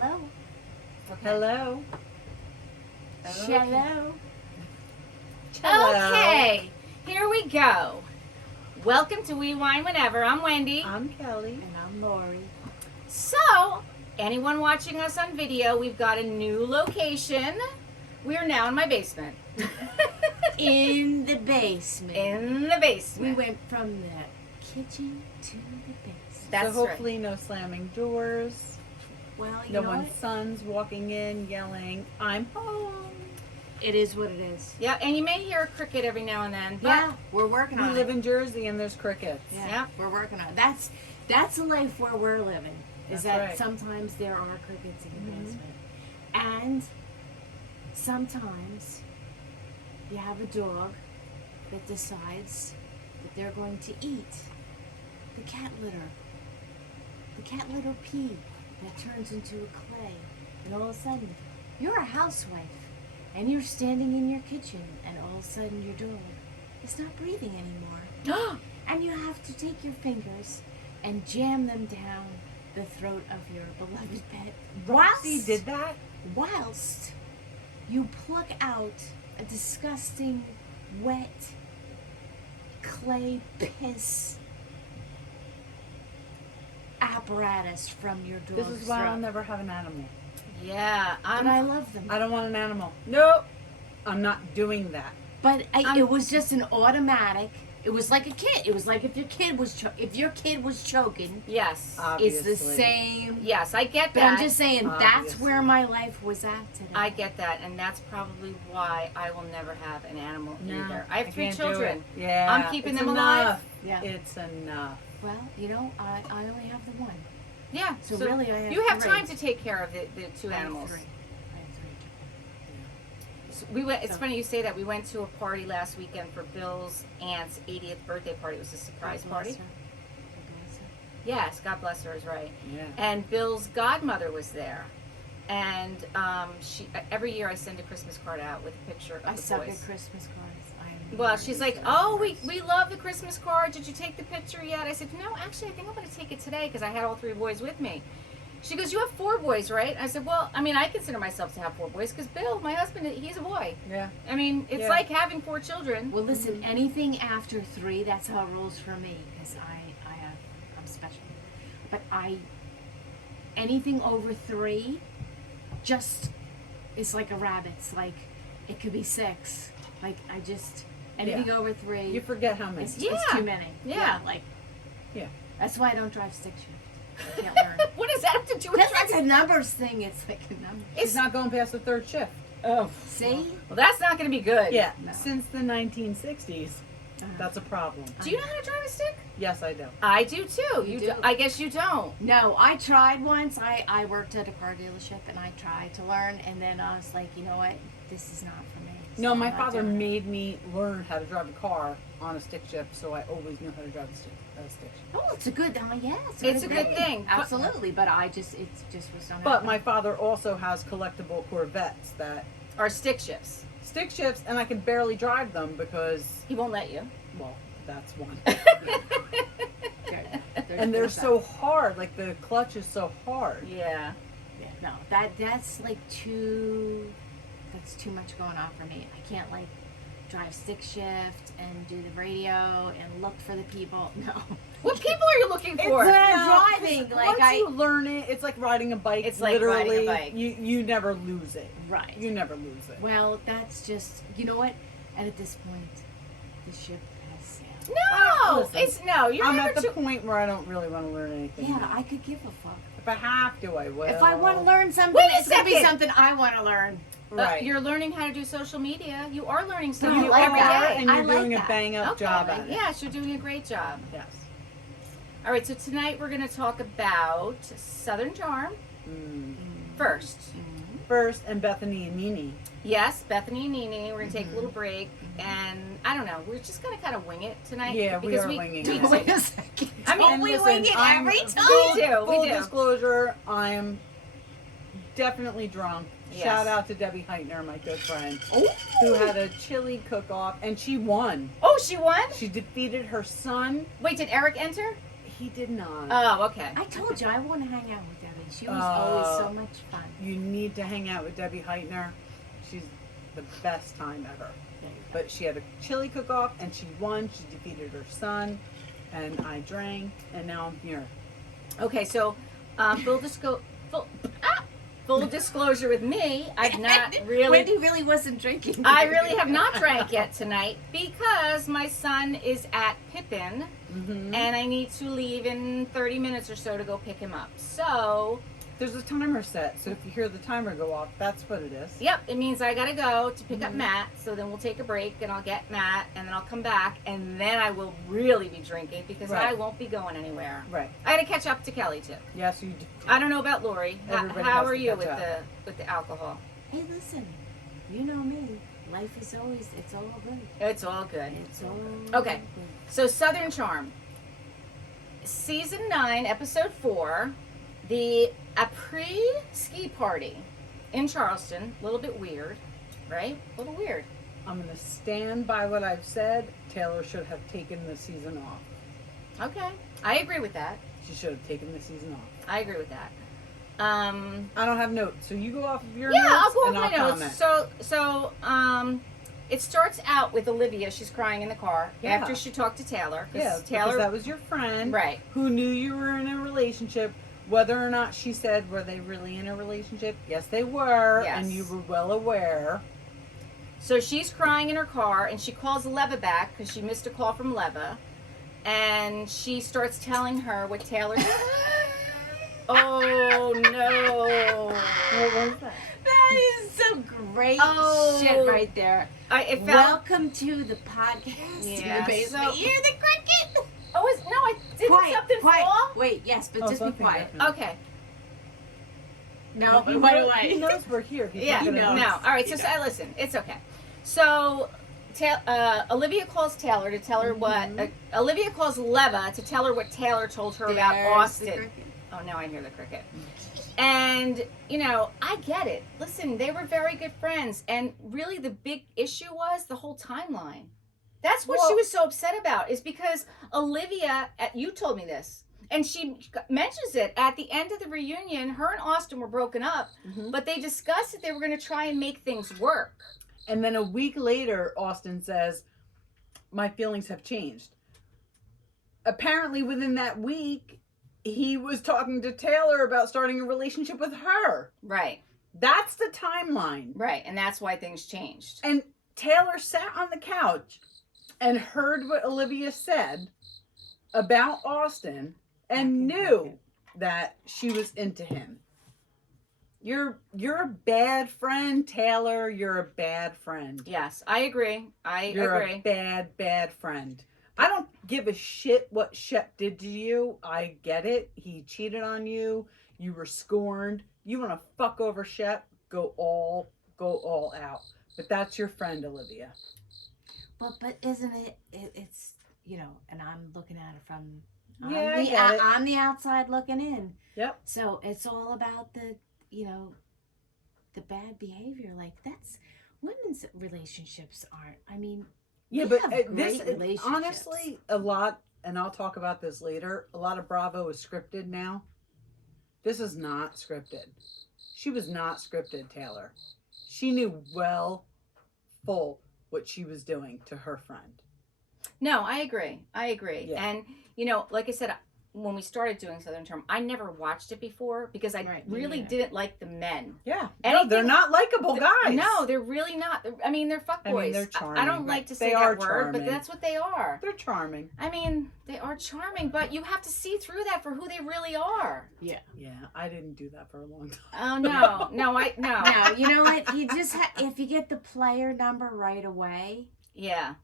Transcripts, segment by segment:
Hello. Okay. Hello. Hello. Okay, here we go. Welcome to We Wine Whenever. I'm Wendy. I'm Kelly. And I'm Lori. So, anyone watching us on video, we've got a new location. We are now in my basement. In the basement. In the We basement. went from the kitchen to the basement. That's so hopefully no slamming doors. Well, you No know one's what? sons walking in yelling, I'm home. It is what it is. Yeah, and you may hear a cricket every now and then. But Yeah, we're working We on live it. in Jersey and there's crickets. Yeah, we're working on it. That's a life where we're living. Is That's that right. sometimes there are crickets in the basement. And sometimes you have a dog that decides that they're going to eat the cat litter. The cat litter pee that turns into a clay. And all of a sudden, you're a housewife and you're standing in your kitchen and all of a sudden your dog is not breathing anymore. And you have to take your fingers and jam them down the throat of your beloved pet. Roxy did that? Whilst you pluck out a disgusting, wet, clay piss apparatus from your dog's This is why I'll throat. never have an animal. yeah, But I love them. I don't want an animal. Nope. I'm not doing that. But it was just an automatic. It was like a kid. It was like if your kid was choking. Yes. Obviously. It's the same. Yes, I get But that. I'm just saying that's Obviously. where my life was at today. I get that, and that's probably why I will never have an animal No, either. I have three can't do children. it. Yeah. I'm keeping it's them enough. alive. Yeah. It's enough. Well, you know, I only have the one. Yeah. So really, I have you have three. time to take care of the two I have animals. three. I have three. So we went. It's So- funny you say that. We went to a party last weekend for Bill's aunt's 80th birthday party. It was a surprise God bless party. her. God bless her. Yes, God bless her is right. Yeah. And Bill's godmother was there, and she every year I send a Christmas card out with a picture of I the suck boys. at Christmas cards. Well, she's like, oh, we love the Christmas card. Did you take the picture yet? I said, no, actually, I think I'm going to take it today because I had all three boys with me. She goes, you have four boys, right? I said, well, I mean, I consider myself to have four boys because Bill, my husband, he's a boy. Yeah. I mean, it's Yeah. like having four children. Well, listen, anything after three, that's how it rolls for me because I'm special. But anything over three, just it's like a rabbit. It's like it could be six. Like anything over three. You forget how many. It's Yeah. too many. Yeah. Like. Yeah. That's why I don't drive stick shift. I can't learn. What does that have to do with Because it's driving? a numbers thing. It's like a number. It's not going past the third shift. Oh, See? well, that's not going to be good. Yeah. No. Since the 1960s, that's a problem. Do you know how to drive a stick? Yes, I do. I do too. You do? I guess you don't. No, I tried once. I worked at a car dealership and I tried to learn, and then I was like, you know what? This is not for me. So No, I'm my not father doing it. made me learn how to drive a car on a stick shift, so I always knew how to drive a stick shift. Oh, it's a good. Yeah, It's a good thing. Absolutely, but it just was not. But my father also has collectible Corvettes that Or stick shifts. stick shifts, and I can barely drive them because, He won't let you. well, that's one. There's And they're that. so hard. Like the clutch is so hard. Yeah. Yeah, no, that's like too. That's too much going on for me. I can't like drive stick shift and do the radio and look for the people. No. What people are you looking for? When I'm No, 'cause driving, like once you learn it, it's like riding a bike. It's like literally, riding a bike. You never lose it. Right. You never lose it. Well, that's just, you know what? And at this point, the ship has sailed. No, Listen, it's no. You're I'm never at the too. point where I don't really want to learn anything. Yeah, new. I could give a fuck. If I have to, I will. If I want to learn something, Wait a it's going to be second. something I want to learn. Right. You're learning how to do social media. You are learning No, something you like every that. day. are, and you're I like doing that. a bang up Okay. job at it. Yes, you're doing a great job. Yes. All right, so tonight we're going to talk about Southern Charm first. First, and Bethany and Nene. Yes, Bethany and Nene. We're going to take a little break, and I don't know. We're just going to kind of wing it tonight. Yeah, we because are winging we it. Wait a second. I mean, Don't we listen, wing it I'm- every time? We do, we Full do. disclosure, I'm definitely drunk. Yes. Shout out to Debbie Heitner, my good friend, Ooh. who had a chili cook-off, and she won. Oh, she won? She defeated her son. Wait, did Eric enter? He did not. Oh, okay. I told you I want to hang out with Debbie. She was always so much fun. You need to hang out with Debbie Heitner. She's the best time ever. But she had a chili cook-off, and she won. She defeated her son, and I drank, and now I'm here. Okay, so full disclosure with me, I've not really. Wendy really wasn't drinking. I really have not drank yet tonight because my son is at Pippin, and I need to leave in 30 minutes or so to go pick him up. So. There's a timer set, so if you hear the timer go off, that's what it is. Yep, it means I gotta go to pick up Matt, so then we'll take a break and I'll get Matt and then I'll come back and then I will really be drinking because I won't be going anywhere. Right. I gotta catch up to Kelly too. Yes, you do. I don't know about Lori. Everybody How has are to you catch up. with the alcohol? Hey, listen. You know me. Life is always, it's all good. It's all good. It's all Okay. So Southern Charm. Season 9, episode 4. The Apres ski party in Charleston. A little bit weird, right? A little weird. I'm going to stand by what I've said. Taylor should have taken the season off. Okay. I agree with that. She should have taken the season off. I agree with that. I don't have notes, so you go off of your Yeah, notes I'll go and over my I'll notes. comment. It starts out with Olivia. She's crying in the car Yeah. after she talked to Taylor. Yeah, Taylor, because that was your friend, right? who knew you were in a relationship. Whether or not she said, were they really in a relationship? Yes, they were, Yes. and you were well aware. So she's crying in her car, and she calls Leva back because she missed a call from Leva, and she starts telling her what Taylor. Oh no! What was that? That is some great Oh. shit right there. It felt. Welcome to the podcast in Yeah, the basement. so- You hear the cricket? I didn't something fall? Wait, yes, but Oh, just be something quiet. happened. Okay. No, He wait, knows- wait. He knows we're here. He's Yeah, not gonna knows. no. All right, so I listen. It's okay. So, Olivia calls Taylor to tell her what. Olivia calls Leva to tell her what Taylor told her about There's the Austen. cricket. Oh, now I hear the cricket. And, I get it. Listen, they were very good friends. And really, the big issue was the whole timeline. That's what she Well- was so upset about, is because Olivia, you told me this, and she mentions it at the end of the reunion. Her and Austen were broken up, but they discussed that they were going to try and make things work. And then a week later, Austen says, my feelings have changed. Apparently, within that week, he was talking to Taylor about starting a relationship with her. Right, That's the timeline. right. And that's why things changed. And Taylor sat on the couch and heard what Olivia said about Austen and knew that she was into him. You're a bad friend, Taylor. You're a bad friend. Yes, I agree. You're a bad friend. I don't give a shit what Shep did to you. I get it. He cheated on you. You were scorned. You want to fuck over Shep? Go all out. But that's your friend, Olivia. But isn't it's and I'm looking at it from Yeah, I get it. I'm the outside looking in. Yep. So it's all about the the bad behavior. Like, that's women's relationships aren't. I mean, Yeah, we but have this great relationships. honestly, a lot, and I'll talk about this later. A lot of Bravo is scripted now. This is not scripted. She was not scripted, Taylor. She knew full what she was doing to her friend. No, I agree. Yeah. And, like I said, when we started doing Southern Charm, I never watched it before because I really didn't like the men. Yeah. Anything- No, they're not likable guys. No, they're really not. I mean, they're fuckboys. I mean, they're charming. I don't like to say They that are word, but charming. that's what they are. They're charming. I mean, they are charming, but you have to see through that for who they really are. Yeah. Yeah, I didn't do that for a long time. Oh no, no. Now, you know what? You just if you get the player number right away, Yeah.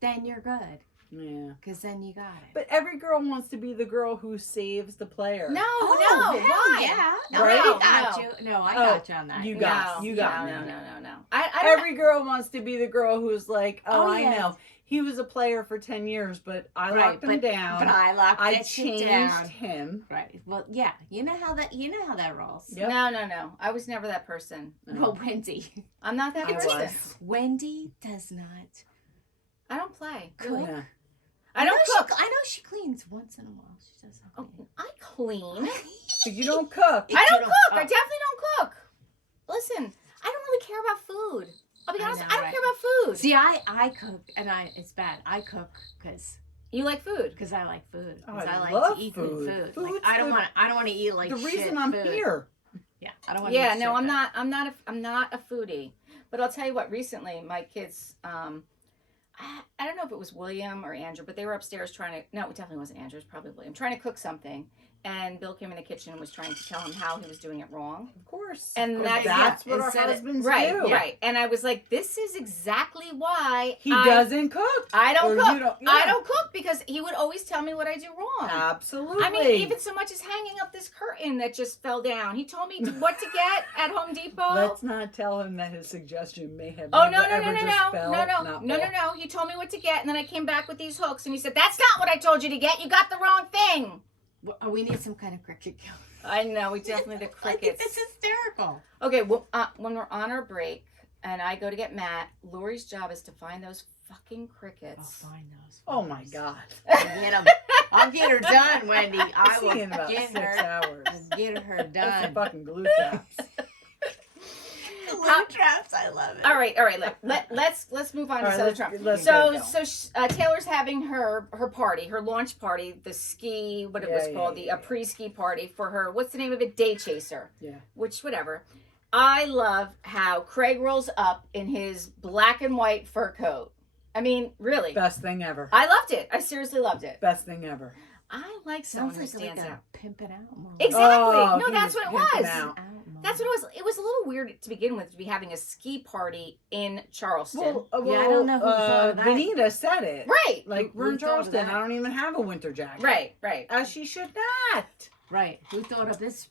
then you're good. Yeah. Because then you got it. But every girl wants to be the girl who saves the player. No, Oh, no. hell Why? yeah. No, Right? I got no. you. No, I Oh, got you on that. you No, got me. no. I don't. Every girl wants to be the girl who's like, Oh, I yeah. know. He was a player for 10 years, but I Right, locked him down. But I locked I that shit changed down. him. Right. Well, yeah. You know how that rolls. Yep. No. I was never that person. Well, Wendy. I'm not that I person. was. Wendy does not I don't play. cook. Yeah. I don't cook. I know she cleans once in a while. She does Oh, something. I clean. But you don't cook. I don't cook. Oh. I definitely don't cook. Listen, I don't really care about food. I'll be honest, I don't care about food. See, I cook, and it's bad. I cook because You like food. I like food. Oh, Because I I like love to eat food. good food. Food's Like, I don't good. want to eat like The shit reason I'm food. here. Yeah, I don't want to. Yeah, eat no, shit I'm not a foodie. But I'll tell you what. Recently, my kids, I don't know if it was William or Andrew, but they were upstairs trying to. No, it definitely wasn't Andrew. It was probably William. Trying to cook something, and Bill came in the kitchen and was trying to tell him how he was doing it wrong. Of course. And Of that's- course. That's yeah, what our instead of- husbands Right, do. right. And I was like, this is exactly why He doesn't cook. I don't Or cook. you don't- I yeah. don't cook because he would always tell me what I do wrong. Absolutely. I mean, even so much as hanging up this curtain that just fell down. He told me what to get at Home Depot. Let's not tell him that his suggestion may have Oh, never no. ever just fell, not fall. He told me what to get, and then I came back with these hooks, and he said, that's not what I told you to get. You got the wrong thing. We need some kind of cricket kill. I know, we definitely the crickets. It's hysterical. Okay, well, when we're on our break, and I go to get Matt, Lori's job is to find those fucking I'll crickets. find those. Oh my God. I'll get her done, Wendy. I See will you in about get 6 her. hours. I'll get her That's the done. fucking glue traps. Glue traps, I love it. All right. Let's move on All to right, Southern let's- Trump. let's So go. Taylor's having her party, her launch party, the ski, what it was called, the Apres ski party for her. What's the name of it? Day Chaser. Yeah. Which whatever. I love how Craig rolls up in his black and white fur coat. I mean, really, Best thing ever. I loved it. I seriously loved it. Best thing ever. I like someone Sounds who like stands a out. pimping out moment. Exactly. Oh, No, he that's was what it pimping was. out. That's what it was. It was a little weird to begin with to be having a ski party in Charleston. Well, Yeah, I don't know who thought of that. Vanita said it. Right. Like, Who we're in thought of Charleston. that? I don't even have a winter jacket. Right. As she should not. Right. Who thought of this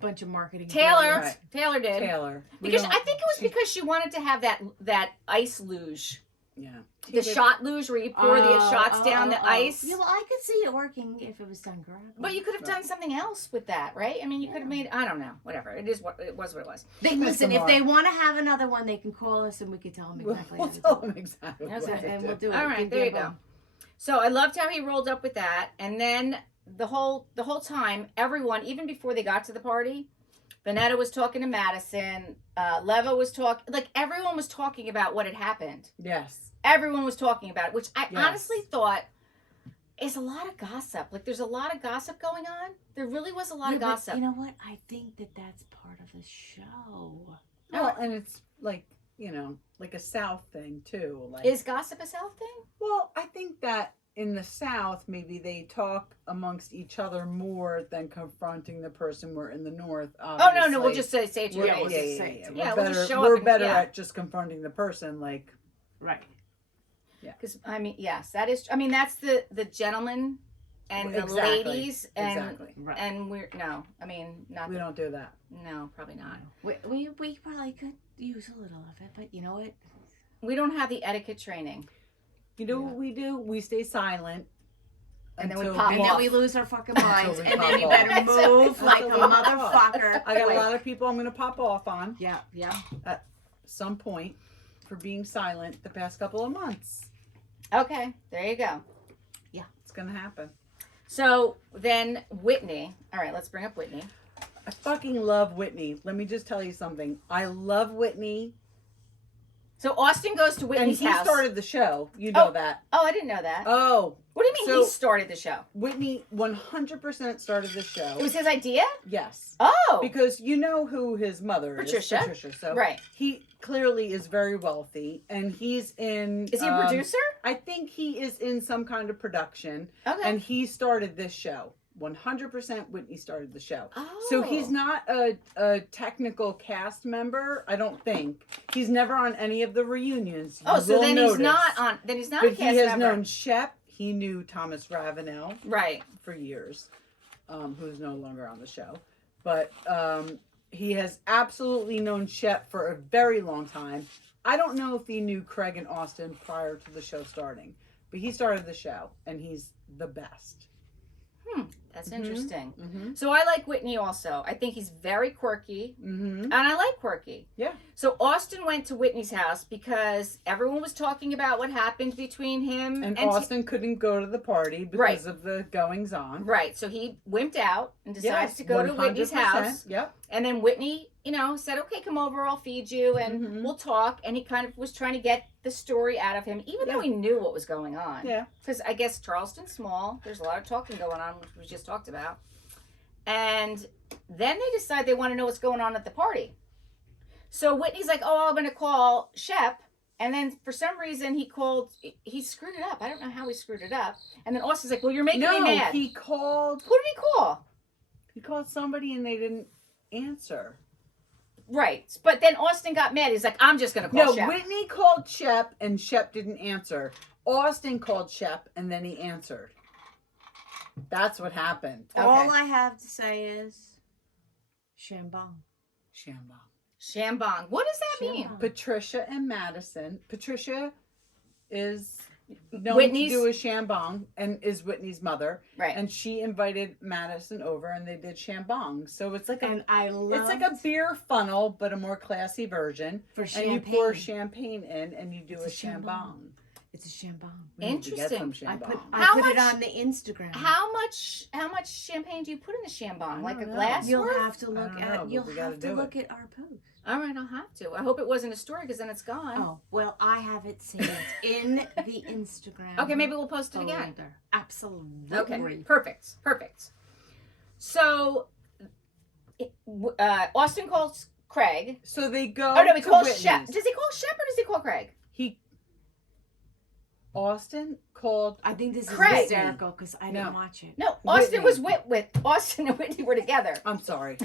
bunch of marketing? Taylor. Right. Taylor did. Taylor. We Because don't- I think it was because she wanted to have that ice luge. Yeah. The shot luge where you pour the shots down the ice. Yeah, well, I could see it working if it was done correctly. But you could have done something else with that, right? I mean, you could have made, I don't know, whatever. It was what it was. Listen, the if mark. they want to have another one, they can call us and we can tell them We'll, exactly. we'll how to tell do them exactly That's what it, to and do. we'll do it. All right, Give there you them go. So I loved how he rolled up with that. And then the whole time, everyone, even before they got to the party, Vanetta was talking to Madison. Leva was talking, like everyone was talking about what had happened. Yes. Everyone was talking about it, which I Yes. honestly thought is a lot of gossip. Like there's a lot of gossip going on. There really was a lot of but gossip. You know what? I think that's part of the show. Well, and it's like, like a South thing too. Like, Is gossip a South thing? well, I think that in the South, maybe they talk amongst each other more than confronting the person. We're in the North. Oh Obviously. no, we'll just say it to your Yeah, face. yeah, just yeah, say it yeah. to We're you. We'll just better, show we're up and- better yeah. at just confronting the person. Like, Right. Because I mean, yes, that is. I mean, that's the gentlemen and the Exactly, ladies and exactly. Right. and we're no. I mean, not We don't do that. no, probably not. We probably could use a little of it, but you know what? We don't have the etiquette training. You know what we do? We stay silent. And then we until pop And off. then we lose our fucking minds, we and pop then you off. better move like a Until we pop off. motherfucker. I got Wait. a lot of people I'm going to pop off on Yeah. at some point for being silent the past couple of months. Okay, there you go. It's going to happen. So then Whitney. All right, let's bring up Whitney. I fucking love Whitney. Let me just tell you something. I love Whitney. So Austen goes to And Whitney's he house. started the show. You know Oh. that. Oh, I didn't know that. Oh, What do you mean so- he started the show? Whitney 100% started the show. It was his idea? Yes. Oh. Because you know who his mother Patricia. is. Patricia. So Right. he clearly is very wealthy. And he's in... Is he a producer? I think he is in some kind of production. Okay. And he started this show. 100% Whitney started the show. Oh. So he's not a technical cast member, I don't think. He's never on any of the reunions. Oh, You so will then notice. he's not on. Then he's not But a he cast has member. known Shep. He knew Thomas Ravenel Right. for years, who's no longer on the show. But he has absolutely known Shep for a very long time. I don't know if he knew Craig and Austen prior to the show starting, but he started the show, and he's the best. That's Mhm. interesting. Mm-hmm. So I like Whitney also. I think he's very quirky, Mm-hmm. and I like quirky. Yeah. So Austen went to Whitney's house because everyone was talking about what happened between him And Austen couldn't go to the party because Right. of the goings on. Right. So he wimped out and decided Yes, to go to Whitney's 100%. house. Yep. And then Whitney, said, okay, come over, I'll feed you and Mhm. we'll talk. And he kind of was trying to get the story out of him, even though he knew what was going on. Yeah. Because I guess Charleston's small. There's a lot of talking going on, which we just talked about. And then they decide they want to know what's going on at the party. So Whitney's like, oh, I'm going to call Shep. And then for some reason he screwed it up. I don't know how he screwed it up. And then Austin's like, well, you're making me mad. he called. Who did he call? He called somebody and they didn't answer. Right. But then Austen got mad. He's like, I'm just going to call Shep. Whitney called Shep and Shep didn't answer. Austen called Shep and then he answered. That's what happened. Okay. All I have to say is Shambong. Shambong. Shambong. What does that mean? Shambong. Patricia and Madison. Patricia is known Whitney's- to do a shambong and is Whitney's mother. Right. And she invited Madison over and they did shambong. So it's like And I love it's like a beer funnel, but a more classy version. for And champagne. you pour champagne in and you do It's a a shambong. shambong. It's a Shambong. We need to get some Interesting. I shambong. put How it much- on the Instagram. How much champagne do you put in the Shambong? I Like a don't know. glass You'll worth? have to look don't know, at but you'll we gotta have to do look it. at our post. All right, I'll have to. I hope it wasn't a story because then it's gone. Oh, well, I have it saved in the Instagram. Okay, maybe we'll post it again. folder. Absolutely. Okay, perfect. So, Austen calls Craig. So they go. Oh no, he to calls Whitney's. Shep. Does he call Shep or does he call Craig? Austin called. I think this is Craig. hysterical because I didn't watch it. No, Austen Whitney. was with Austen and Whitney were together. I'm sorry.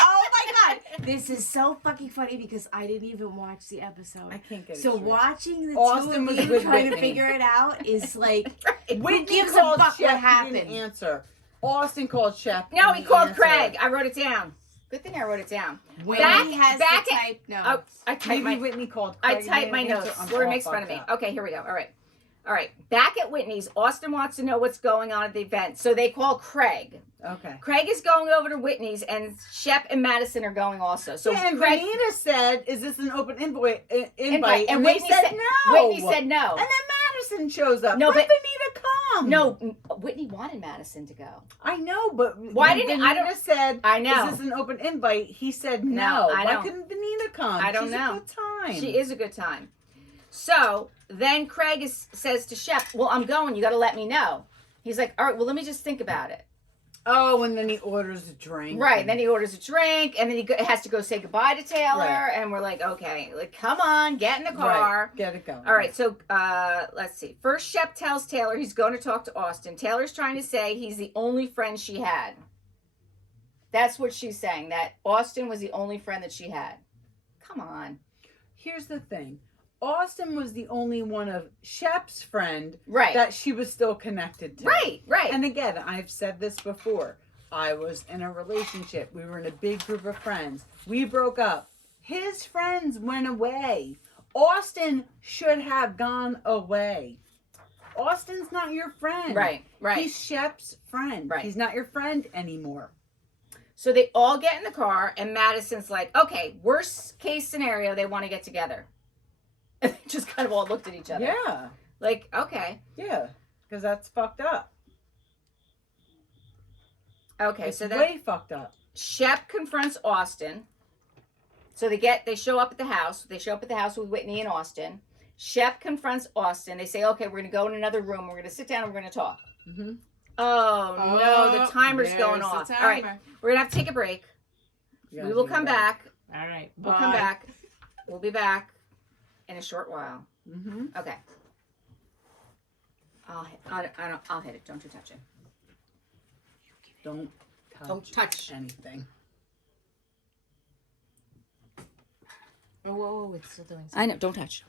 Oh my god, this is so fucking funny because I didn't even watch the episode. I can't get it. So straight. watching the Austin two was of you with trying to Whitney. figure it out is like who Whitney gives a called fuck Shep, what he didn't happened? answer. Austin called Shep. No, and he called answered. Craig. I wrote it down. Good thing I wrote it down. When Back- he has back to at- type Oh, notes. I typed Maybe my Whitney called I Craig. and typed my didn't answer. notes. I'm Laura all makes fun of fucked me. up. Okay, here we go. All right. Back at Whitney's, Austen wants to know what's going on at the event. So they call Craig. Okay. Craig is going over to Whitney's, and Shep and Madison are going also. So Yeah, and Craig, Vanita said, "Is this an open invite?" and And Whitney they said, said no. Whitney said no. And then Madison shows up. No, Let but- Vanita come. No, Whitney wanted Madison to go. I know, but Why when didn't- I Vanita don't- said, I know. "Is this an open invite?" He said No, no. I Why know. couldn't Vanita come? I don't She's know. A good time. She is a good time. So then Craig says to Shep, well, I'm going. You got to let me know. He's like, all right, well, let me just think about it. Oh, and then he orders a drink. Right. Then he orders a drink, and then he has to go say goodbye to Taylor. Right. And we're like, okay, like, come on, get in the car. Right. Get it going. All right, so let's see. First, Shep tells Taylor he's going to talk to Austen. Taylor's trying to say he's the only friend she had. That's what she's saying, that Austen was the only friend that she had. Come on. Here's the thing. Austen was the only one of Shep's friend Right. that she was still connected to. Right. And again, I've said this before. I was in a relationship. We were in a big group of friends. We broke up. His friends went away. Austen should have gone away. Austen's not your friend. Right. He's Shep's friend. Right. He's not your friend anymore. So they all get in the car, and Madison's like, okay, worst case scenario, they want to get together. And they just kind of all looked at each other. Yeah. Like, okay. Yeah. Because that's fucked up. Okay, It's so then way fucked up. Shep confronts Austen. So they show up at the house. They show up at the house with Whitney and Austen. Shep confronts Austen. They say, okay, we're going to go in another room. We're going to sit down and we're going to talk. Mm-hmm. Oh, no, the timer's going there's the off. All right, timer. we're going to have to take a break. We will come back. All right. We'll come back. We'll be back in a short while. Mm-hmm. Okay. I'll hit it. Don't you touch it. Don't touch, Don't touch. anything. Oh, whoa, it's still doing I know. Don't touch.